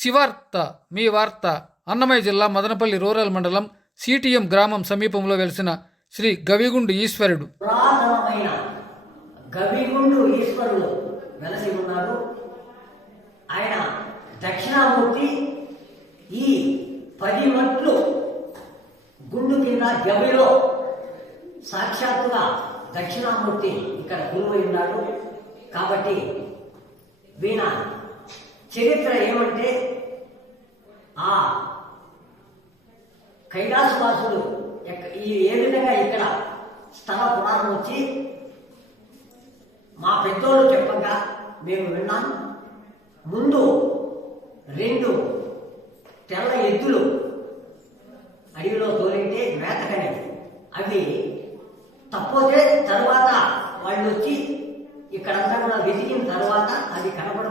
శివార్త మీ వార్త అన్నమయ్య జిల్లా మదనపల్లి రూరల్ మండలం సిటిఎం గ్రామం సమీపంలో వెలిసిన శ్రీ గవిగుండు ఈశ్వరుడు. గవిగుండు ఈశ్వరుడు వెలసి ఉన్నారు ఆయన దక్షిణామూర్తి ఈ పది మట్లు గుండు కింద గవిలో సాక్షాత్తుగా దక్షిణామూర్తి ఇక్కడ గురువు ఉన్నాడు. కాబట్టి వీణ చరిత్ర ఏమంటే ఆ కైలాసవాసులు ఎక్క- ఈ ఏ విధంగా ఇక్కడ స్థల పురాణం వచ్చి మా పెద్దోళ్ళు చెప్పగా మేము విన్నాం. ముందు రెండు తెల్ల ఎద్దులు అడవిలో తోలింటే మేతకని. అవి తప్పోతే తర్వాత వాళ్ళు వచ్చి ఇక్కడంతా కూడా వెతికిన తర్వాత అది కనపడ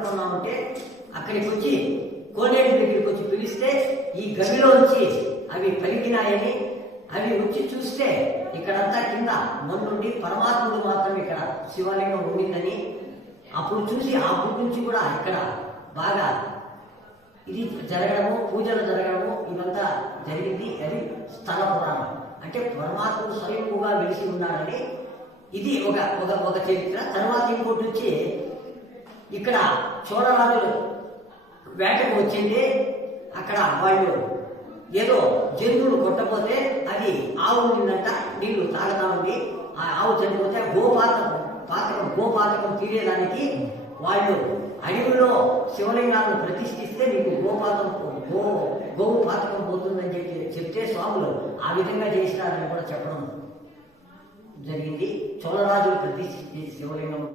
అక్కడికి వచ్చి కోనేటి దగ్గరికి వచ్చి పిలిస్తే ఈ గదిలోంచి అవి పలికినాయని అవి వచ్చి చూస్తే ఇక్కడంతా కింద మన్నుండి పరమాత్ముడు మాత్రం ఇక్కడ శివాలయంలో ఉండిందని. అప్పుడు చూసి ఆ గుడి నుంచి కూడా ఇక్కడ బాగా ఇది జరగడము పూజలు జరగడము ఇదంతా జరిగింది. అది స్థల పురాణం. అంటే పరమాత్ముడు స్వయంగా వెలిసి ఉన్నాడని ఇది ఒక ఒక ఒక చరిత్ర. తర్వాత ఇంకోటి వచ్చి ఇక్కడ చోళరాజులు వేటకు వచ్చింది అక్కడ వాళ్ళు. ఏదో జంతువులు కొట్టపోతే అది ఆవు నిందంట నీళ్ళు తాగుతా ఉంది. ఆ ఆవు చనిపోతే గోపాతకం పాతకం గోపాతకం తీరేదానికి వాళ్ళు అడవిలో శివలింగాలను ప్రతిష్ఠిస్తే నీకు గోపాతం గో గోవు పాతకం పోతుందని చెప్పి చెప్తే స్వాములు ఆ విధంగా చేసినారని కూడా చెప్పడం జరిగింది. చోళరాజులు ప్రతిష్ఠించి శివలింగం.